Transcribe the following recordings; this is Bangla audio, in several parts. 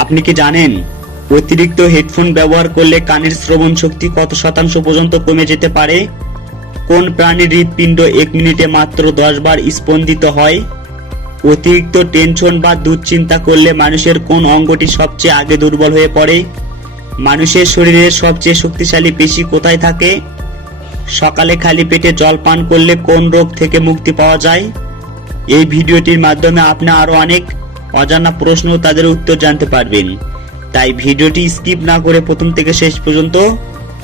আপনি কি জানেন অতিরিক্ত হেডফোন ব্যবহার করলে কানের শ্রবণ শক্তি কত শতাংশ পর্যন্ত কমে যেতে পারে? কোন প্রাণীর হৃৎপিণ্ড 1 মিনিটে মাত্র 10 বার স্পন্দিত হয়? অতিরিক্ত টেনশন বা দুশ্চিন্তা করলে মানুষের কোন অঙ্গটি সবচেয়ে আগে দুর্বল হয়ে পড়ে? মানুষের শরীরের সবচেয়ে শক্তিশালী পেশি কোথায় থাকে? সকালে খালি পেটে জল পান করলে কোন রোগ থেকে মুক্তি পাওয়া যায়? এই ভিডিওটির মাধ্যমে আপনি আরো অনেক অজানা প্রশ্ন ও তাদের উত্তর জানতে পারবেন। তাই ভিডিওটি স্কিপ না করে প্রথম থেকে শেষ পর্যন্ত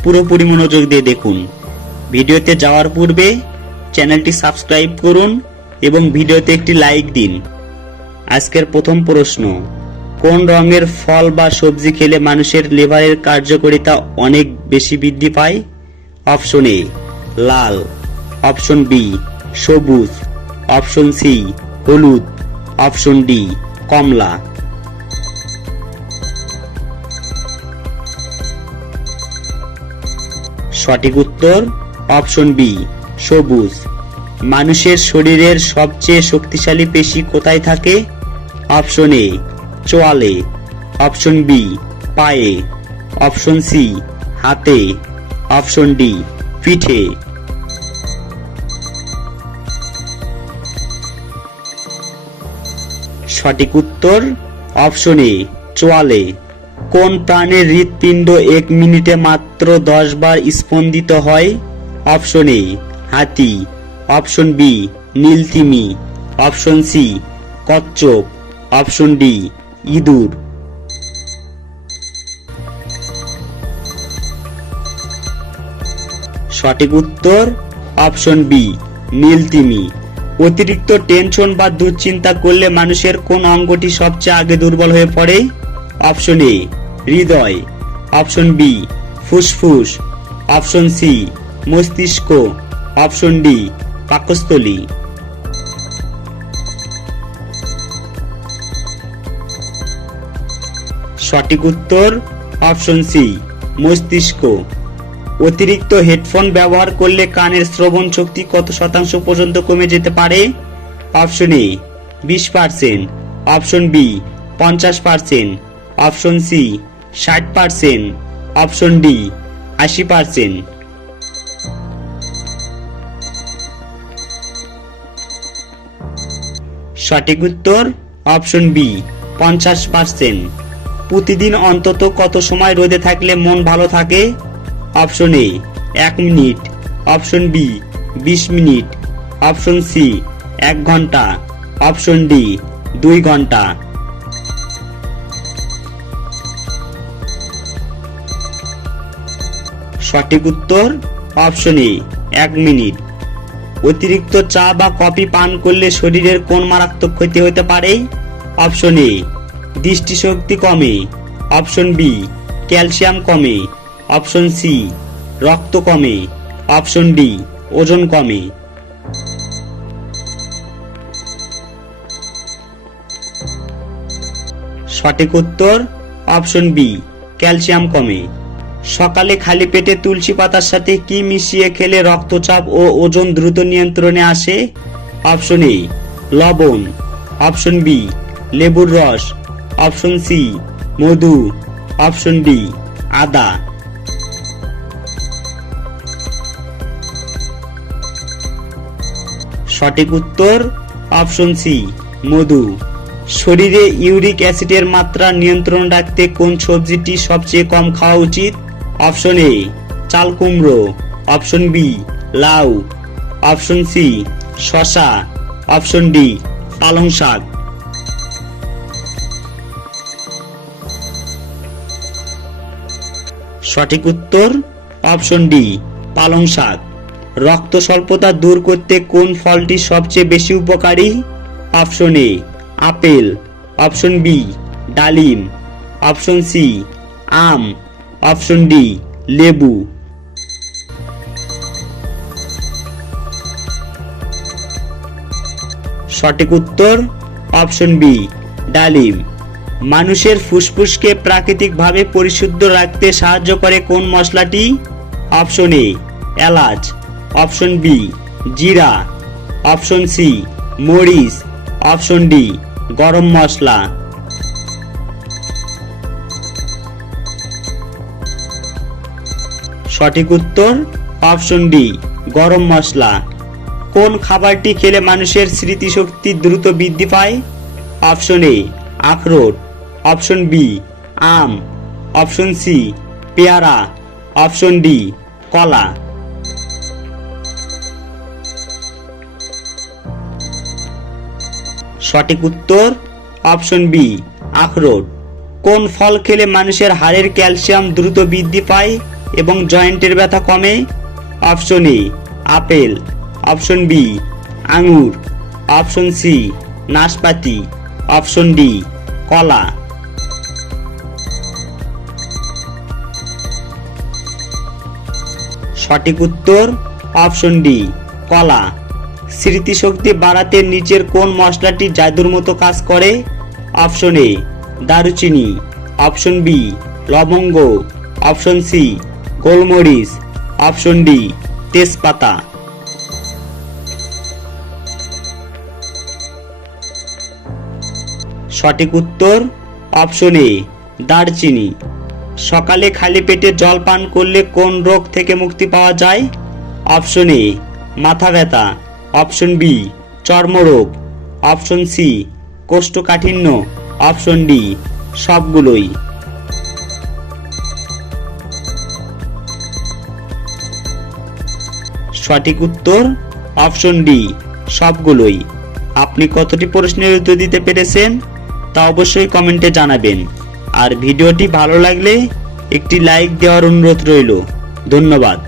পুরোপুরি মনোযোগ দিয়ে দেখুন। ভিডিওতে যাওয়ার পূর্বে চ্যানেলটি সাবস্ক্রাইব করুন এবং ভিডিওতে একটি লাইক দিন। আজকের প্রথম প্রশ্ন, কোন রঙের ফল বা সবজি খেলে মানুষের লিভারের কার্যকারিতা অনেক বেশি বৃদ্ধি পায়? অপশন এ লাল, অপশন বি সবুজ, অপশন সি হলুদ, অপশন ডি কমলা। সঠিক উত্তর অপশন বি সবুজ। মানুষের শরীরের সবচেয়ে শক্তিশালী পেশি কোথায় থাকে? অপশন এ চোয়ালে, অপশন বি পায়ে, অপশন সি হাতে, অপশন ডি পিঠে। সঠিক উত্তর অপশন এ চোয়ালে। কোন প্রাণীর হৃৎপিণ্ড 1 মিনিটে মাত্র 10 বার স্পন্দিত হয়? অপশন এ হাতি, অপশন বি নীলতিমি, অপশন সি কচ্ছপ, অপশন ডি ইঁদুর। সঠিক উত্তর অপশন বি নীলতিমি। অতিরিক্ত টেনশন বা দুশ্চিন্তা করলে মানুষের কোন অঙ্গটি সবচেয়ে আগে দুর্বল হয়ে পড়ে? অপশন এ হৃদয়, অপশন বি ফুসফুস, অপশন সি মস্তিষ্ক, অপশন ডি পাকস্থলী। সঠিক উত্তর অপশন সি মস্তিষ্ক। অতিরিক্ত হেডফোন ব্যবহার করলে কানের শ্রবণ শক্তি কত শতাংশ পর্যন্ত কমে যেতে পারে? Option A 20%, option B 50%, option C 60%, option D 80%। সঠিক উত্তর অপশন বি 50%। প্রতিদিন অন্তত কত সময় রোদে থাকলে মন ভালো থাকে? Option A 1 minute, option B 20 minute, option C 1 ঘন্টা, অপশন ডি 2 ঘন্টা। সঠিক উত্তর অপশন এ 1 মিনিট। অতিরিক্ত চা বা কফি পান করলে শরীরের কোন মারাত্মক ক্ষতি হতে পারে? অপশন এ দৃষ্টিশক্তি কমে, অপশন বি ক্যালসিয়াম কমে, অপশন সি রক্ত কমে, অপশন ডি ওজন কমে। সঠিক উত্তর অপশন বি ক্যালসিয়াম কমে। সকালে খালি পেটে তুলসী পাতার সাথে কি মিশিয়ে খেলে রক্তচাপ ও ওজন দ্রুত নিয়ন্ত্রণে আসে? অপশন এ লবণ, অপশন বি লেবুর রস, অপশন সি মধু, অপশন ডি আদা। সঠিক উত্তর অপশন সি মধু। শরীরে ইউরিক অ্যাসিডের মাত্রা নিয়ন্ত্রণ রাখতে কোন সবজিটি সবচেয়ে কম খাওয়া উচিত? অপশন এ চাল কুমড়ো, অপশন বি লাউ, অপশন সি শসা, অপশন ডি পালং শাক। সঠিক উত্তর অপশন ডি পালং শাক। রক্ত স্বল্পতা দূর করতে কোন ফলটি সবচেয়ে বেশি উপকারী? Option A apple, option B ডালিম, অপশন সি আম, অপশন ডি লেবু। সঠিক উত্তর অপশন বি ডালিম। মানুষের ফুসফুসকে প্রাকৃতিকভাবে পরিশুদ্ধ রাখতে সাহায্য করে কোন মশলাটি? অপশন এ এলাচ, অপশন বি জিরা, অপশন সি মরিচ, অপশন ডি গরম মশলা। সঠিক উত্তর অপশন ডি গরম মশলা। কোন খাবারটি খেলে মানুষের স্মৃতিশক্তি দ্রুত বৃদ্ধি পায়? অপশন এ আখরোট, অপশন বি আম, অপশন সি পেয়ারা, অপশন ডি কলা। সঠিক উত্তর অপশন বি আখরোট। কোন ফল খেলে মানুষের হাড়ের ক্যালসিয়াম দ্রুত বৃদ্ধি পায় এবং জয়েন্টের ব্যথা কমে? Option A apple, option B আঙুর, অপশন সি নাশপাতি, অপশন ডি কলা। সঠিক উত্তর অপশন ডি কলা। স্মৃতিশক্তি বাড়াতে নিচের কোন মশলাটি জাদুর মতো কাজ করে? অপশন এ দারুচিনি, অপশন বি লবঙ্গ, অপশন সি গোলমরিচ, অপশন ডি তেজপাতা। সঠিক উত্তর অপশন এ দারচিনি। সকালে খালি পেটে জল পান করলে কোন রোগ থেকে মুক্তি পাওয়া যায়? অপশন এ মাথা ব্যথা, অপশন বি চর্মরোগ, অপশন সি কোষ্ঠকাঠিন্য, অপশন ডি সবগুলোই। সঠিক উত্তর অপশন ডি সবগুলোই। আপনি কতটি প্রশ্নের উত্তর দিতে পেরেছেন তা অবশ্যই কমেন্টে জানাবেন। আর ভিডিওটি ভালো লাগলে একটি লাইক দেওয়ার অনুরোধ রইল। ধন্যবাদ।